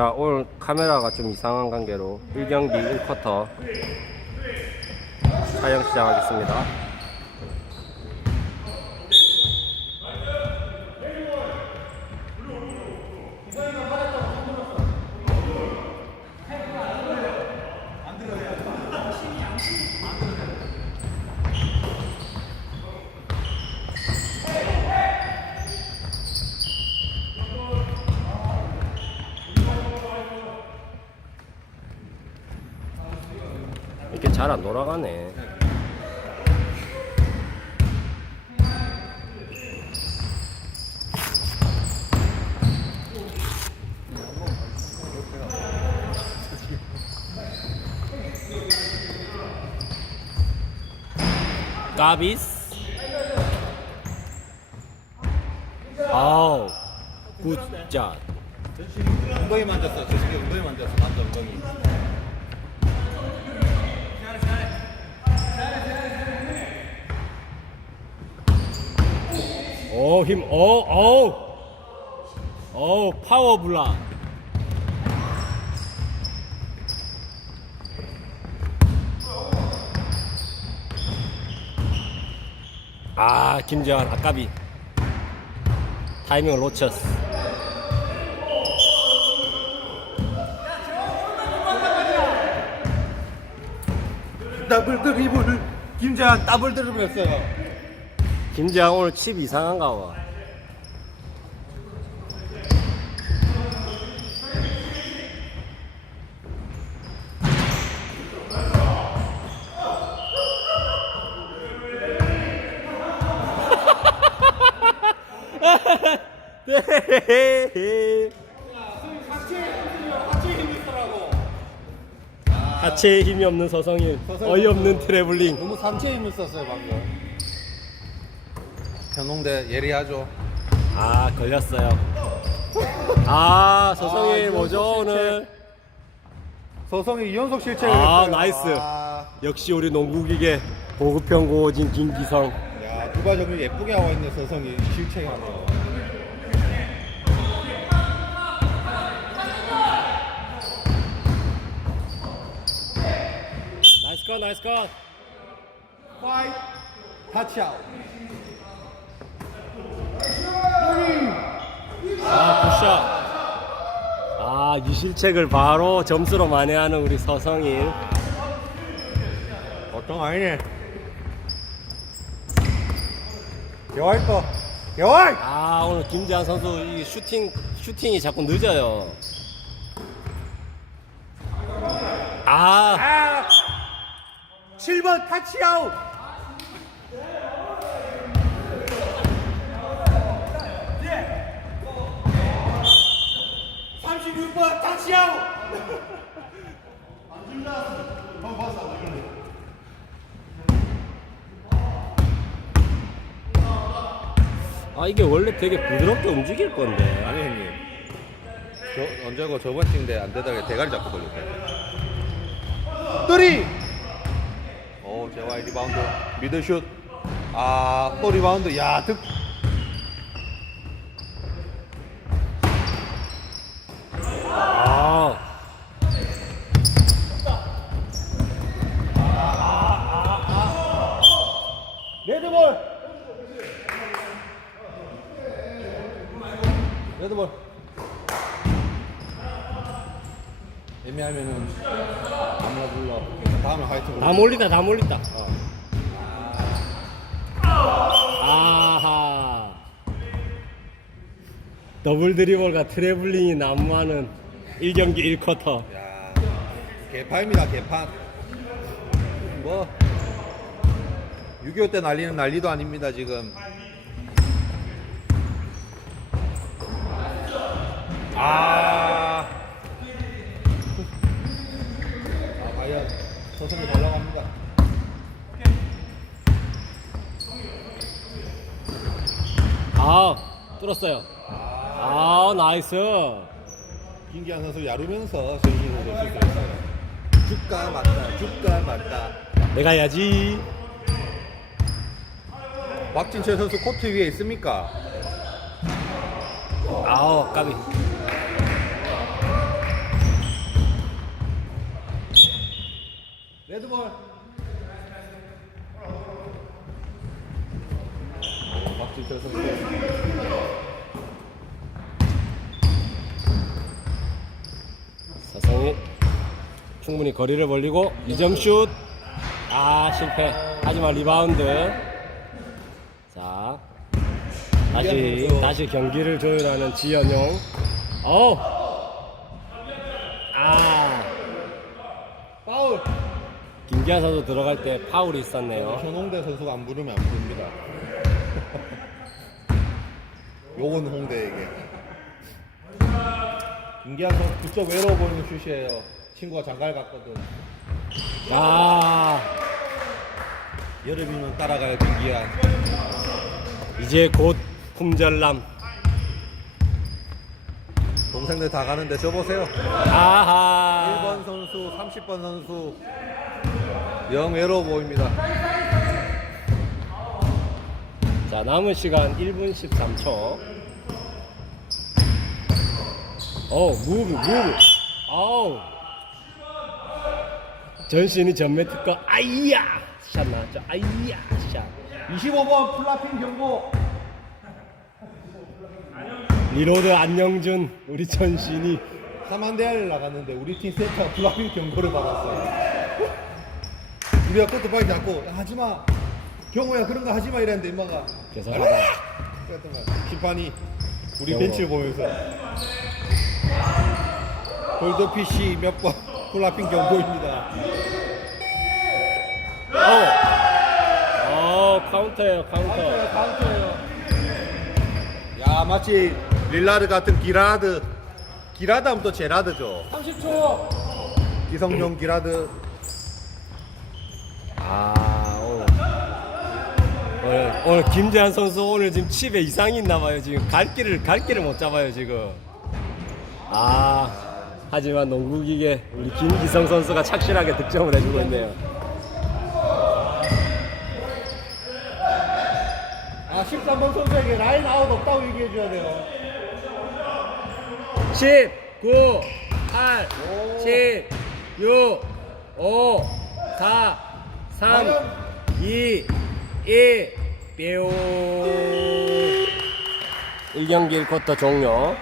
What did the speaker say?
자 오늘 카메라가 좀 이상한 관계로 1경기 1쿼터 촬영 시작하겠습니다 잘 안 돌아가네 까비스 아우 굿자 엉덩이 만졌어. 저 새끼 엉덩이 만졌어. 만져 엉덩이. 오, 힘, 오, 오, 오, 파워 블락. 아, 김재환, 아까비. 타이밍을 놓쳤어. 더블 드리블. 김재환 더블 드리블했어요. 김재환 오늘 칩 이상한가 봐. 하체에 힘이 없는 서성일, 어이없는 트래블링. 너무 상체에 힘을 썼어요 방금. 현웅대 예리하죠. 아 걸렸어요. 아 서성일 아, 뭐죠 이연속 오늘? 서성이 이연속 실책을 아, 했어요. 나이스. 아, 역시 우리 농구기계 보급형 고진 김기성. 야 누가 정말 예쁘게 하고 있네 서성이 실책하네요. 나이스 컷 나이스 컷. 파이 타치아웃. 아 굿 샷. 아 이 실책을 바로 점수로 만회하는 우리 서성일. 어떤 아니네. 개월 거. 개월. 아 오늘 김재환 선수 이 슈팅 슈팅이 자꾸 늦어요. 아 아! 7번 타치아웃! 예! 36번 타치 아 이게 원래 되게 부드럽게 움직일 건데. 아니 형님 저 언제고 저번 팀인데 안 되다가 대가리 잡고 걸렸어요 뚜리! 오 제와이 리바운드 미드슛 아또 리바운드 야 득. 아. 레드볼 레드볼 애매하면은 아무나 불러 다음에 화이트 불러 다 몰리다 다 몰리다. 어. 아하. 더블 드리블과 트래블링이 난무하는 1경기 1쿼터. 야 개판입니다 개판 뭐 6.25 때 난리는 난리도 아닙니다 지금 아, 아 과연 달라고 합니다 아, 뚫었어요. 아, 나이스. 김기환 선수 야르면서 전신 선수 슛을 했어요 줄까 말까 줄까 말까 내가 해야지. 박진철 선수 코트 위에 있습니까? 아우, 까비. 핸드볼. 오, 박진철 선수. 사성이 충분히 거리를 벌리고 2점 슛. 아 실패. 하지만 리바운드. 자 다시 다시 경기를 조율하는 지연용. 어. 아 파울. 김기아 선수 들어갈 때 파울이 있었네요. 현홍대 선수가 안 부르면 안 부릅니다. 요건 홍대에게. 김기한 선수 부쩍 외로워 보이는 슛이에요. 친구가 장갈 갔거든. 아 여름이면 따라가요 김기한. 이제 곧 품절남. 동생들 다 가는데 저 보세요. 아하. 1번 선수, 30번 선수 영 외로워 보입니다. 자 남은 시간 1분 13초. 어 무브 무브. 아우. 전신이 전매 특허. 아이야! 샷 나왔죠. 아이야! 샷. 25번 플라핑 경고. 리로드 안영준 우리 전신이. 3한대를 나갔는데 우리 팀 센터 플라핑 경고를 받았어요. 우리가 코트 빨리 잡고 야, 하지마. 경호야 그런 거 하지마 이랬는데 임마가 죄송하다 그랬던 거야. 심판이 우리 경고. 벤치를 보면서 골드 PC 몇번 플라핑 경고입니다. 어 카운터예요 카운터 카운터예요. 야 마치 릴라드 같은 기라드 기라드 하면 또 제라드죠. 30초 기성용 기라드 아 오늘 오늘, 오늘 김재한 선수 오늘 지금 칩에 이상이 있나 봐요 지금. 갈 길을 갈 길을 못 잡아요 지금. 아 하지만 농구기계 우리 김기성 선수가 착실하게 득점을 해주고 있네요. 아 13번 선수에게 라인 아웃 없다고 얘기해 줘야 돼요. 10 9 8 7 6 5 4 3 2 1 뾰. 1경기 1쿼터 종료